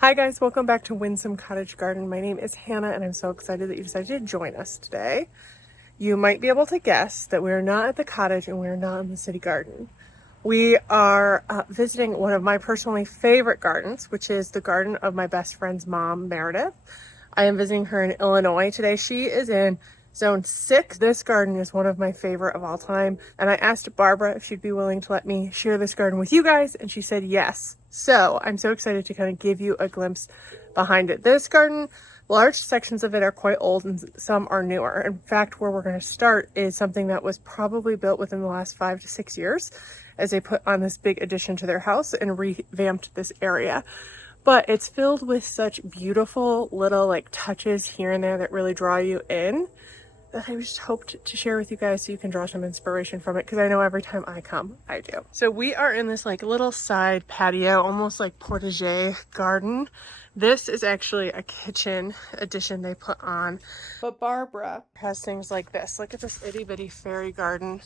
Hi guys, welcome back to Windsome Cottage Garden. My name is Hannah and I'm so excited that you decided to join us today. You might be able to guess that we are not at the cottage and we are not in the city garden. We are visiting one of my personally favorite gardens, which is the garden of my best friend's mom, Meredith. I am visiting her in Illinois today. She is in Zone 6. This garden is one of my favorite of all time. And I asked Barbara if she'd be willing to let me share this garden with you guys, and she said yes. So I'm so excited to kind of give you a glimpse behind it. This garden, large sections of it are quite old and some are newer. In fact, where we're going to start is something that was probably built within the last 5 to 6 years as they put on this big addition to their house and revamped this area. But it's filled with such beautiful little like touches here and there that really draw you in, that I just hoped to share with you guys so you can draw some inspiration from it, because I know every time I come, I do. So we are in this like little side patio, almost like potager garden. This is actually a kitchen addition they put on. But Barbara has things like this. Look at this itty bitty fairy garden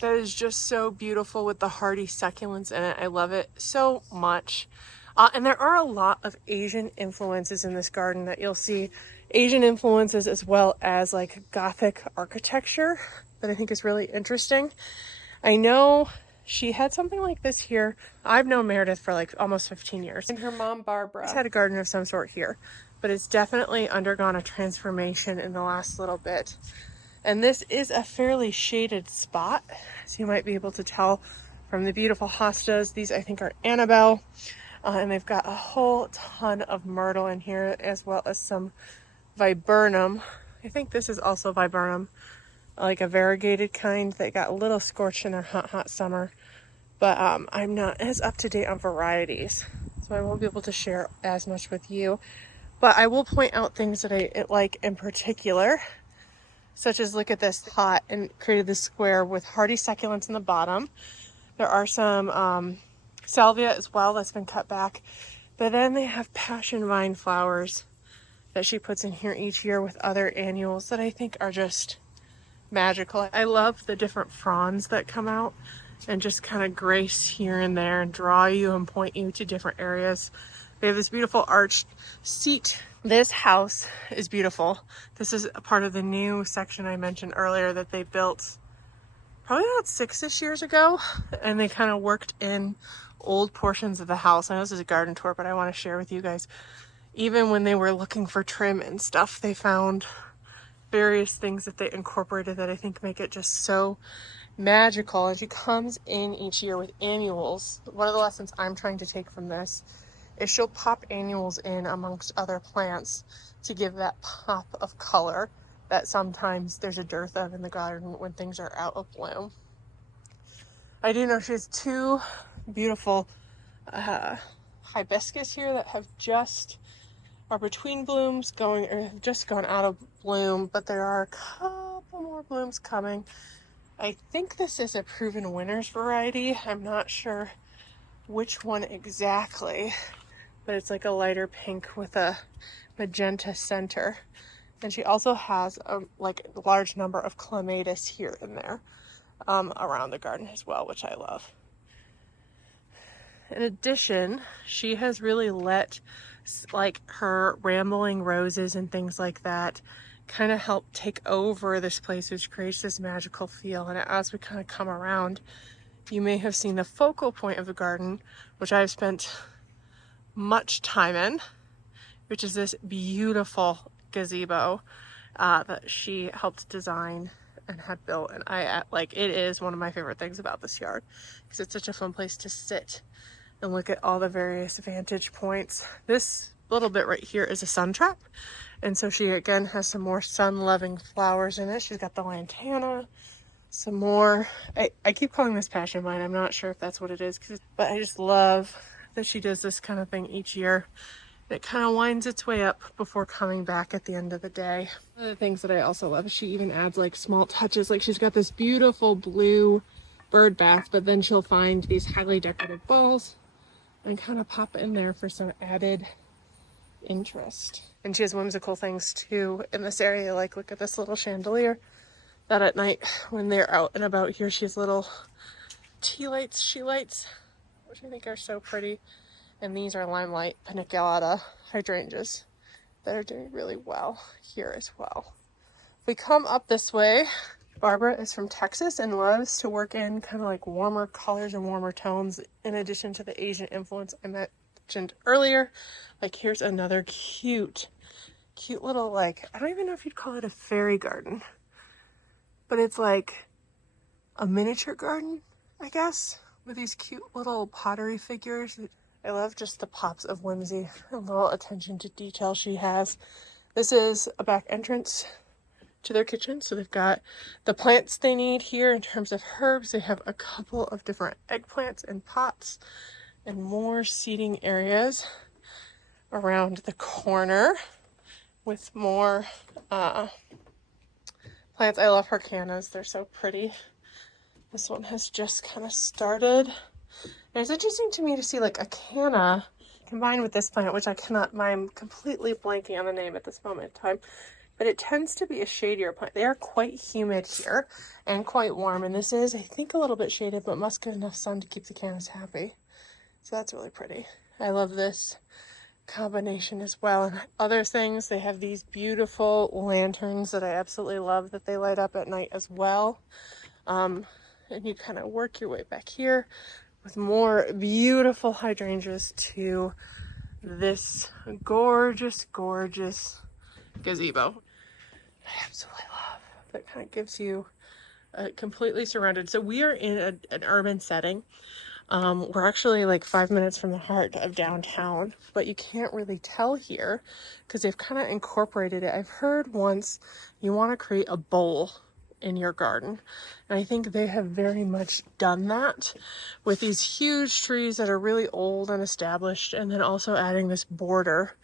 that is just so beautiful with the hardy succulents in it. I love it so much. And there are a lot of Asian influences in this garden that you'll see. Asian influences as well as like Gothic architecture that I think is really interesting. I know she had something like this here. I've known Meredith for like almost 15 years. And her mom, Barbara, has had a garden of some sort here, but it's definitely undergone a transformation in the last little bit. And this is a fairly shaded spot, so you might be able to tell from the beautiful hostas. These I think are Annabelle. And they've got a whole ton of myrtle in here, as well as some viburnum. I think this is also viburnum, like a variegated kind that got a little scorched in their hot summer. But I'm not as up to date on varieties, so I won't be able to share as much with you. But I will point out things that I like in particular, such as look at this pot and created this square with hardy succulents in the bottom. There are some salvia as well that's been cut back, but then they have passion vine flowers that she puts in here each year with other annuals that I think are just magical. I love the different fronds that come out and just kind of grace here and there and draw you and point you to different areas. They have this beautiful arched seat. This house is beautiful. This is a part of the new section I mentioned earlier that they built probably about 6-ish years ago, and they kind of worked in old portions of the house. I know this is a garden tour, but I want to share with you guys, even when they were looking for trim and stuff, they found various things that they incorporated that I think make it just so magical. And she comes in each year with annuals. One of the lessons I'm trying to take from this is she'll pop annuals in amongst other plants to give that pop of color that sometimes there's a dearth of in the garden when things are out of bloom. I do know she has 2 beautiful hibiscus here that are between blooms or have just gone out of bloom, but there are a couple more blooms coming. I think this is a proven winners variety. I'm not sure which one exactly, but it's like a lighter pink with a magenta center. And she also has a large number of clematis here and there around the garden as well, which I love. In addition, she has really let like her rambling roses and things like that kind of help take over this place, which creates this magical feel. And as we kind of come around, you may have seen the focal point of the garden, which I've spent much time in, which is this beautiful gazebo that she helped design and had built. And it is one of my favorite things about this yard, because it's such a fun place to sit and look at all the various vantage points. This little bit right here is a sun trap, and so she again has some more sun-loving flowers in it. She's got the lantana, some more, I keep calling this passion vine. I'm not sure if that's what it is, but I just love that she does this kind of thing each year. It kind of winds its way up before coming back at the end of the day. One of the things that I also love is she even adds like small touches. Like she's got this beautiful blue bird bath, but then she'll find these highly decorative balls and kind of pop in there for some added interest. And she has whimsical things too in this area. Like look at this little chandelier that at night when they're out and about here, she has little tea lights, she lights, which I think are so pretty. And these are limelight paniculata hydrangeas that are doing really well here as well. If we come up this way, Barbara is from Texas and loves to work in kind of like warmer colors and warmer tones in addition to the Asian influence I mentioned earlier. Like here's another cute little, like, I don't even know if you'd call it a fairy garden, but it's like a miniature garden, I guess, with these cute little pottery figures. I love just the pops of whimsy and little attention to detail she has. This is a back entrance to their kitchen. So they've got the plants they need here in terms of herbs. They have a couple of different eggplants and pots and more seating areas around the corner with more plants. I love her cannas. They're so pretty. This one has just kind of started. And it's interesting to me to see like a canna combined with this plant, which I'm completely blanking on the name at this moment in time, but it tends to be a shadier plant. They are quite humid here and quite warm, and this is, I think, a little bit shaded, but must get enough sun to keep the cannas happy. So that's really pretty. I love this combination as well. And other things, they have these beautiful lanterns that I absolutely love that they light up at night as well. And you kind of work your way back here with more beautiful hydrangeas to this gorgeous gazebo. I absolutely love. That kind of gives you completely surrounded. So we are in an urban setting. We're actually like 5 minutes from the heart of downtown, but you can't really tell here because they've kind of incorporated it. I've heard once you want to create a bowl in your garden, and I think they have very much done that with these huge trees that are really old and established, and then also adding this border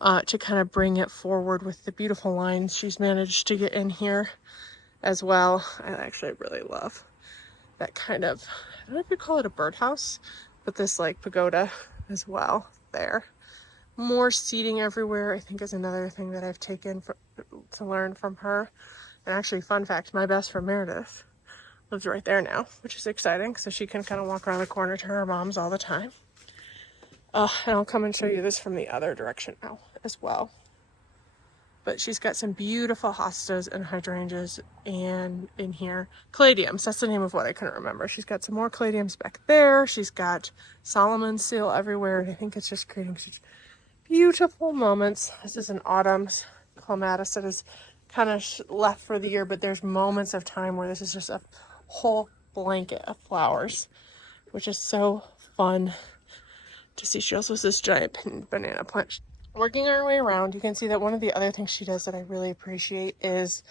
to kind of bring it forward with the beautiful lines she's managed to get in here as well. I actually really love that kind of, I don't know if you call it a birdhouse, but this like pagoda as well there. More seating everywhere, I think, is another thing that I've taken to learn from her. And actually, fun fact, my best friend Meredith lives right there now, which is exciting. So she can kind of walk around the corner to her mom's all the time. And I'll come and show you this from the other direction now as well. But she's got some beautiful hostas and hydrangeas and in here. Caladiums, that's the name of what I couldn't remember. She's got some more caladiums back there. She's got Solomon's seal everywhere. And I think it's just creating such beautiful moments. This is an autumn's clematis that is kind of left for the year, but there's moments of time where this is just a whole blanket of flowers, which is so fun to see. She also has this giant banana plant. Working our way around, you can see that one of the other things she does that I really appreciate is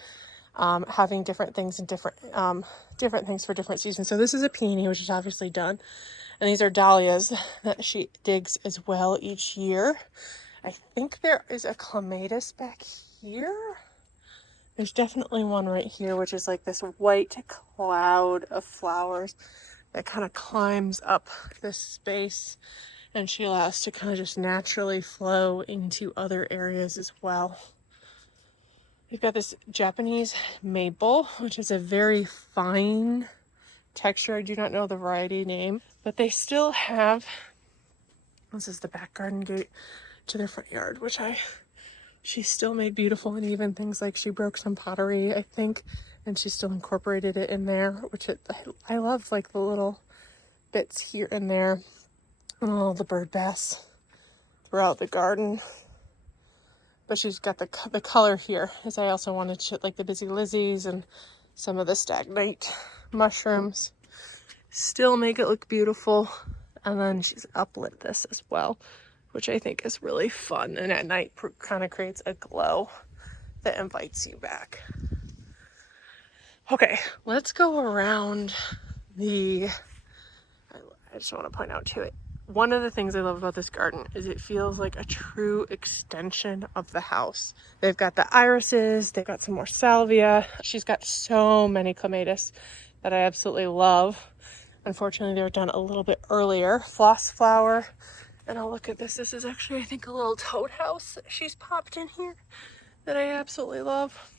having different things and different things for different seasons. So this is a peony, which is obviously done, and these are dahlias that she digs as well each year. I think there is a clematis back here. There's definitely one right here, which is like this white cloud of flowers that kind of climbs up this space, and she allows to kind of just naturally flow into other areas as well. We've got this Japanese maple, which is a very fine texture. I do not know the variety name, but they still have, this is the back garden gate to their front yard, which she still made beautiful, and even things like she broke some pottery, I think, and she still incorporated it in there, which I love, like the little bits here and there, and all the bird baths throughout the garden. But she's got the color here, as I also wanted to, like the busy lizzies and some of the stagnate mushrooms, still make it look beautiful. And then she's uplit this as well, which I think is really fun, and at night kind of creates a glow that invites you back. Okay, let's go around I just want to point out to it, one of the things I love about this garden is it feels like a true extension of the house. They've got the irises, they've got some more salvia. She's got so many clematis that I absolutely love. Unfortunately, they were done a little bit earlier. Floss flower. And I'll look at this. This is actually, I think, a little toad house that she's popped in here that I absolutely love.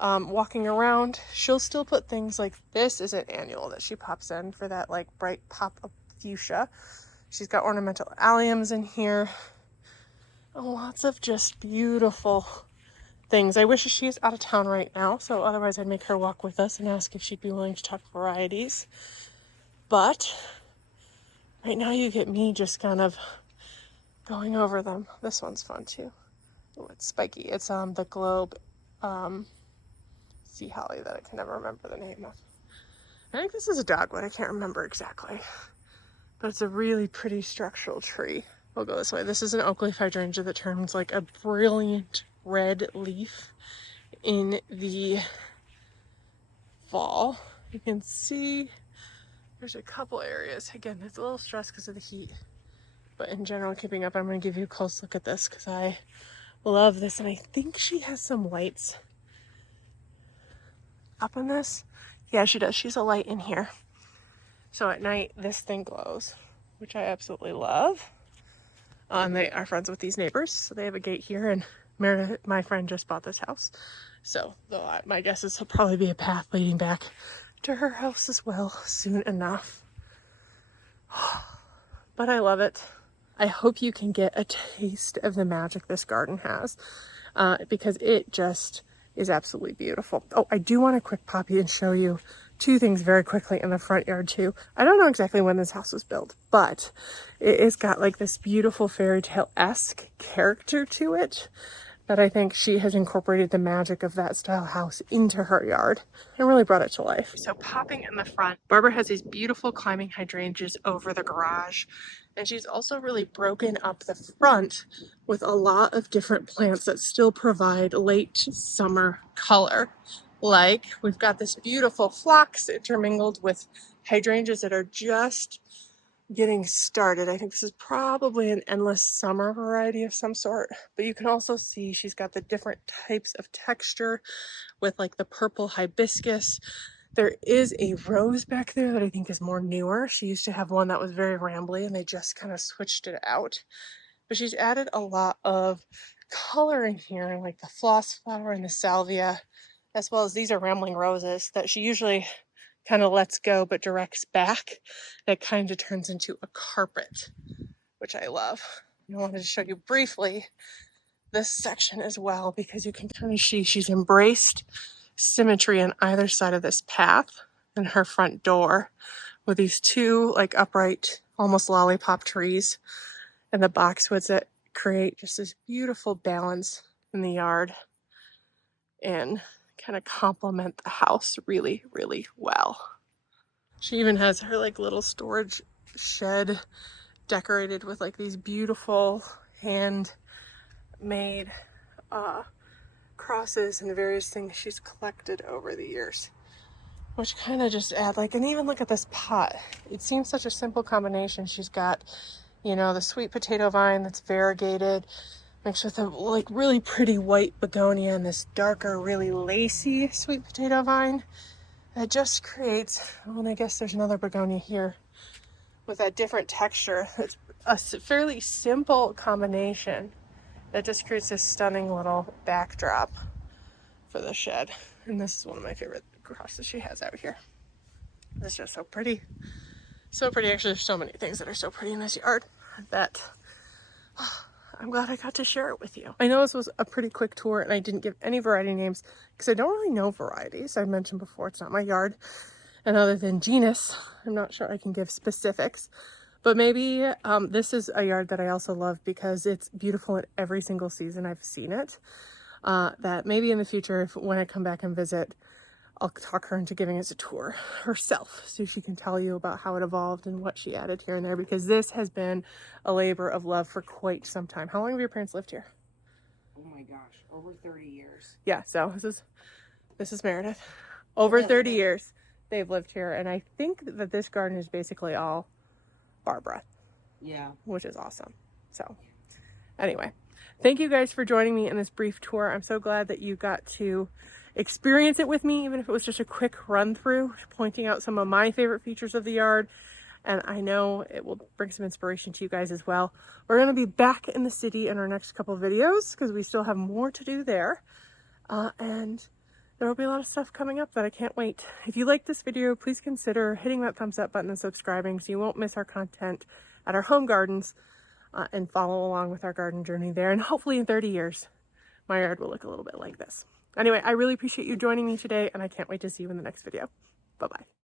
Walking around, she'll still put things like this is an annual that she pops in for that like bright pop of fuchsia. She's got ornamental alliums in here. Lots of just beautiful things. I wish she's out of town right now, so otherwise I'd make her walk with us and ask if she'd be willing to talk varieties. But right now you get me just kind of going over them. This one's fun too. Oh, it's spiky. It's the globe sea holly that I can never remember the name of. I think this is a dogwood. I can't remember exactly. But it's a really pretty structural tree. We'll go this way. This is an oak leaf hydrangea that turns like a brilliant red leaf in the fall. You can see there's a couple areas. Again, it's a little stressed because of the heat. But in general, keeping up, I'm going to give you a close look at this because I love this. And I think she has some lights up in this. Yeah, she does. She's a light in here. So at night, this thing glows, which I absolutely love. And they are friends with these neighbors, so they have a gate here. And Meredith, my friend, just bought this house. So my guess is there'll probably be a path leading back to her house as well soon enough. But I love it. I hope you can get a taste of the magic this garden has, because it just is absolutely beautiful. Oh, I do want to quick pop in and show you two things very quickly in the front yard too. I don't know exactly when this house was built, but it has got like this beautiful fairy tale-esque character to it that I think she has incorporated the magic of that style house into her yard and really brought it to life. So popping in the front, Barbara has these beautiful climbing hydrangeas over the garage. And she's also really broken up the front with a lot of different plants that still provide late summer color. Like we've got this beautiful phlox intermingled with hydrangeas that are just getting started. I think this is probably an endless summer variety of some sort, but you can also see she's got the different types of texture with like the purple hibiscus. There is a rose back there that I think is more newer. She used to have one that was very rambly and they just kind of switched it out. But she's added a lot of color in here, like the floss flower and the salvia, as well as these are rambling roses that she usually kind of lets go but directs back. That kind of turns into a carpet, which I love. I wanted to show you briefly this section as well because you can kind of see she's embraced symmetry on either side of this path and her front door with these two like upright, almost lollipop trees and the boxwoods that create just this beautiful balance in the yard and kind of complement the house really, really well. She even has her like little storage shed decorated with like these beautiful handmade crosses and various things she's collected over the years, which kind of just add like, and even look at this pot. It seems such a simple combination. She's got, you know, the sweet potato vine that's variegated mixed with a like really pretty white begonia and this darker, really lacy sweet potato vine. That just creates, well, and I guess there's another begonia here with that different texture. It's a fairly simple combination that just creates this stunning little backdrop for the shed. And this is one of my favorite crosses she has out here. It's just so pretty. So pretty. Actually, there's so many things that are so pretty in this yard that I'm glad I got to share it with you. I know this was a pretty quick tour and I didn't give any variety names because I don't really know varieties. I mentioned before, it's not my yard. And other than genus, I'm not sure I can give specifics. But maybe this is a yard that I also love because it's beautiful in every single season I've seen it. That maybe in the future, when I come back and visit, I'll talk her into giving us a tour herself so she can tell you about how it evolved and what she added here and there, because this has been a labor of love for quite some time. How long have your parents lived here? Oh my gosh, over 30 years. Yeah, so this is Meredith. Over 30 years they've lived here, and I think that this garden is basically all Barbara. Yeah. Which is awesome. So anyway, thank you guys for joining me in this brief tour. I'm so glad that you got to experience it with me, even if it was just a quick run through, pointing out some of my favorite features of the yard. And I know it will bring some inspiration to you guys as well. We're going to be back in the city in our next couple of videos because we still have more to do there. And there will be a lot of stuff coming up that I can't wait. If you like this video, please consider hitting that thumbs up button and subscribing so you won't miss our content at our home gardens and follow along with our garden journey there. And hopefully in 30 years, my yard will look a little bit like this. Anyway, I really appreciate you joining me today, and I can't wait to see you in the next video. Bye-bye.